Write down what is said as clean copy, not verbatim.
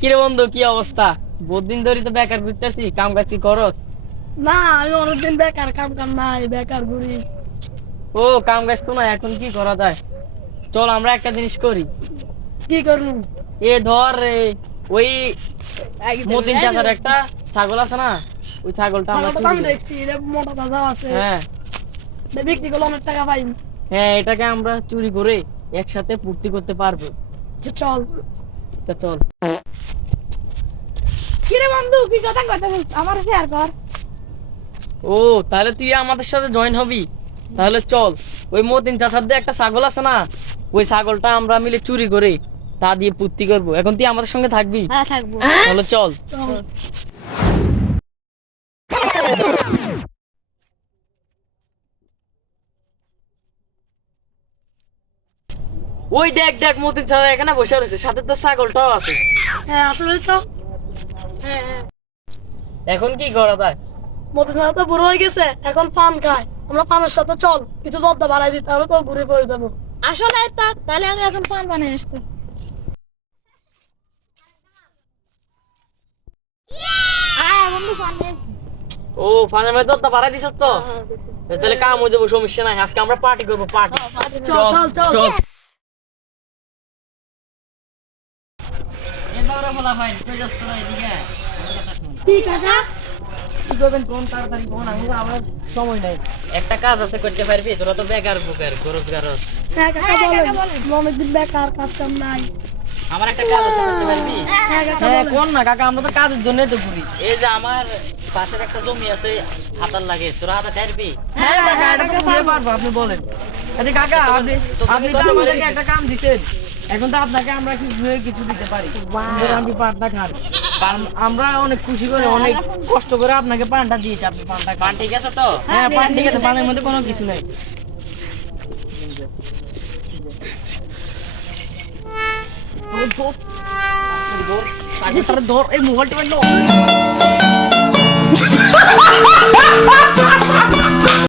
কিরে বন্ধু, কি অবস্থা? বহুদিন ধরে তো বেকার ঘুরতেছি, কাম কাজ কি করস? না, আমি অনেকদিন বেকার, কাম কাম নাই, বেকার ঘুরি। ও, কাম কাজ তো না, এখন কি করা যায়? চল আমরা একটা জিনিস করি। কি করবো? এ ধর ওই মতিন চাচার একটা ছাগল আছে না, ওই ছাগলটা আমরা ছাগলটা তো চুরি আমি করি। দেখছি, এটা মোটা তাজা আছে। হ্যাঁ এটা বিক্রি করলে অনেক টাকা পাই। হ্যাঁ, এটাকে আমরা চুরি করে একসাথে পূর্তি করতে পারবো। চল। তা চল। কিরে বন্ধু, কি কথা কথা বলছিস? আমার শেয়ার কর। ও, তাহলে তুই আমাদের সাথে জয়েন হবি? তাহলে চল, ওই মতিন চাচার দিয়ে একটা ছাগল আছে না, ওই ছাগলটা আমরা মিলে চুরি করে তা দিয়ে পূর্তি করবো। এখন তুই আমাদের সঙ্গে থাকবি? হ্যাঁ, থাকবো। তাহলে চল। চল। ওই দেখ দেখ, মতিন চাচা এখানে বসে রয়েছে, সাথে তো ছাগলটাও আছে। হ্যাঁ, আসলে তো। হ্যাঁ, হ্যাঁ। এখন কি করা যায়? মতিঝিল তো বুড়ো হয়ে গেছে, এখন পান খায়। আমরা পানের সাথে চল, কিছু জর্দা বাড়াই দিতে হবে, তো ঘুরে পড়ে যাবো। আসলে তা তাহলে আমি এখন পান বানিয়ে আসতে। বন্ধু, পান নিয়ে আসি। ও, ফানের মধ্যে তো বাড়াই দিছস তো? তাহলে কাম হয়ে যাবো, সমস্যা নাই। আজকে আমরা পার্টি করবো, পার্টি। চল চল চল। এবারে বলা ভাই, তুই যাস তোরা এদিকে আয়। আমার কথা শোন। কি কাকা? কি করবেন কোন, তাড়াতাড়ি কোন, আমার সময় নাই। একটা কাজ আছে, করতে পারবি? তোরা তো বেকার বুকার বেরোজগার। হ্যাঁ কাকা, বলেন। অনেকদিন বেকার, কাজ কাম নাই। আমার একটা কাজ আছে, করতে পারবি? হ্যাঁ কাকা, হ্যাঁ, বলেন। কোন না কাকা, আমরা তো কাজের জন্যই তো ঘুরি। এই যে আমার পাশের একটা জমি আছে, হাতার লাগে, তোরা হাতা ছাড়বি? হ্যাঁ কাকা, এটা তো বুঝতে পারবো, আপনি বলেন। আচ্ছা কাকা, আপনি আপনি তো আমাদেরকে একটা কাম দিচ্ছেন, এখন তো আপনাকে আমরা কিছু দিতে পারি। আমি পানটা খান। আমরা অনেক খুশি করে, অনেক কষ্ট করে আপনাকে পানটা দিয়েছি, আপনি পানটা খান। পান ঠিক আছে তো? হ্যাঁ, পান ঠিক আছে, পানের মধ্যে কোনো কিছু নেই। ধর ধর ধর ধর, এই মোবাইলটা